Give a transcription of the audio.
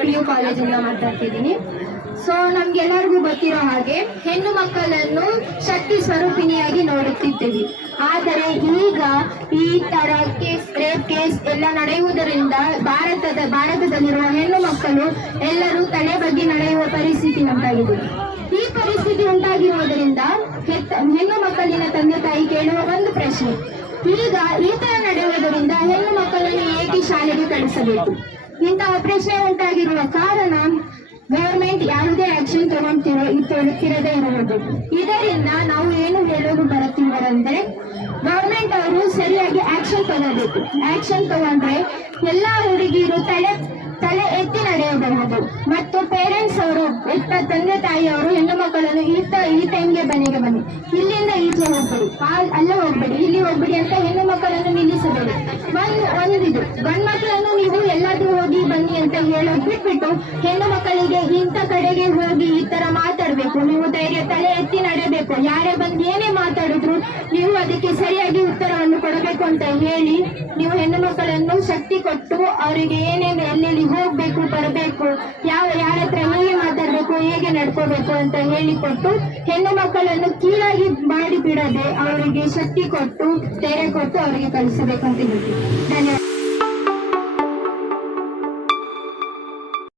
ಹೇಳ್ತಿದ್ದೀನಿ ಸೊ ನಮ್ಗೆಲ್ಲರಿಗೂ ಗೊತ್ತಿರೋ ಹಾಗೆ ಹೆಣ್ಣು ಮಕ್ಕಳನ್ನು ಶಕ್ತಿ ಸ್ವರೂಪಿಣಿಯಾಗಿ ನೋಡುತ್ತಿದ್ದೀವಿ. ಆದರೆ ಈಗ ಈ ತರ ಕೇಸ್, ರೇಪ್ ಕೇಸ್ ಎಲ್ಲ ನಡೆಯುವುದರಿಂದ ಭಾರತದ, ಭಾರತದಲ್ಲಿರುವ ಹೆಣ್ಣು ಮಕ್ಕಳು ಎಲ್ಲರೂ ತಲೆ ಬಗ್ಗೆ ನಡೆಯುವ ಪರಿಸ್ಥಿತಿ ಉಂಟಾಗಿದೆ. ಈ ಪರಿಸ್ಥಿತಿ ಉಂಟಾಗಿರುವುದರಿಂದ ಹೆಣ್ಣು ಮಕ್ಕಳಿನ ತಂದೆ ತಾಯಿ ಕೇಳುವ ಒಂದು ಪ್ರಶ್ನೆ. ಈಗ ಈ ತರ ನಡೆಯುವುದರಿಂದ ಹೆಣ್ಣು ಮಕ್ಕಳನ್ನು ಏಕೆ ಶಾಲೆಗೆ ಕಳಿಸಬೇಕು? ಇಂತಹ ಪ್ರಶ್ನೆ ಉಂಟಾಗಿರುವ ಕಾರಣ ಗವರ್ಮೆಂಟ್ ಯಾವುದೇ ಆಕ್ಷನ್ ತಗೊಂತಿರೋ, ತಗೊಳ್ತಿರದೇ ಇರುವುದು. ಇದರಿಂದ ನಾವು ಏನು ಹೇಳೋದು ಬರುತ್ತಿರುವಂದ್ರೆ ಗವರ್ಮೆಂಟ್ ಅವರು ಸರಿಯಾಗಿ ಆಕ್ಷನ್ ತಗೋಬೇಕು. ಆಕ್ಷನ್ ತಗೊಂಡ್ರೆ ಎಲ್ಲಾ ಹುಡುಗಿರು ತಲೆ ತಲೆ ಎತ್ತಿ ನಡೆಯಬಹುದು. ಮತ್ತು ಪೇರೆಂಟ್ಸ್ ಅವರು ಎತ್ತ ತಂದೆ ತಾಯಿಯವರು ಹೆಣ್ಣು ಮಕ್ಕಳನ್ನು ಈ ತ- ಈ ಟೈಮ್ಗೆ ಬನ್ನಿಗೆ ಬನ್ನಿ ಇಲ್ಲಿಂದ ಈಚೆ ಹೋಗ್ಬೇಡಿ. ಅಲ್ಲೇ ಹೋಗ್ಬೇಡಿ. ಇಲ್ಲಿ ಹೋಗ್ಬೇಡಿ ಅಂತ ಹೆಣ್ಣು ಮಕ್ಕಳನ್ನು ನಿಲ್ಲಿಸಬೇಡಿ. ಒಂದು ಒಂದಿದು. ಗಂಡು ಮಕ್ಕಳನ್ನು ನೀವು ಎಲ್ಲಾದ್ರೂ ಹೋಗಿ ಬನ್ನಿ ಅಂತ ಹೇಳೋದು ಬಿಟ್ಬಿಟ್ಟು ಹೆಣ್ಣು ಮಕ್ಕಳಿಗೆ ಇಂಥ ಕಡೆಗೆ ಹೋಗಿ ಈ ತರ ಮಾತಾಡ್ಬೇಕು. ನೀವು ಧೈರ್ಯ ತಲೆ ಎತ್ತಿ ನಡೆಯಬೇಕು ಯಾರೇ ಬಂದು ಏನೇ ಮಾತಾಡಿದ್ರು ನೀವು ಅದಕ್ಕೆ ಸರಿಯಾಗಿ ಉತ್ತರವನ್ನು ಕೊಡಬೇಕು ಅಂತ ಹೇಳಿ ನೀವು ಹೆಣ್ಣು ಮಕ್ಕಳನ್ನು ಶಕ್ತಿ ಕೊಟ್ಟು ಅವರಿಗೆ ಏನೇನು ಎಲ್ಲೆಲ್ಲಿ ಹೋಗ್ಬೇಕು, ಬರಬೇಕು, ಯಾವ ಯಾರ ಹತ್ರ ಹೇಗೆ ಮಾತಾಡ್ಬೇಕು, ಹೇಗೆ ನಡ್ಕೋಬೇಕು ಅಂತ ಹೇಳಿಕೊಟ್ಟು ಹೆಣ್ಣು ಮಕ್ಕಳನ್ನು ಕೀಳಾಗಿ ಮಾಡಿ ಬಿಡದೆ ಅವರಿಗೆ ಶಕ್ತಿ ಕೊಟ್ಟು, ಧೈರ್ಯ ಕೊಟ್ಟು ಅವರಿಗೆ ಕಲಿಸಬೇಕು ಅಂತ ಹೇಳ್ತೀವಿ ಧನ್ಯವಾದ.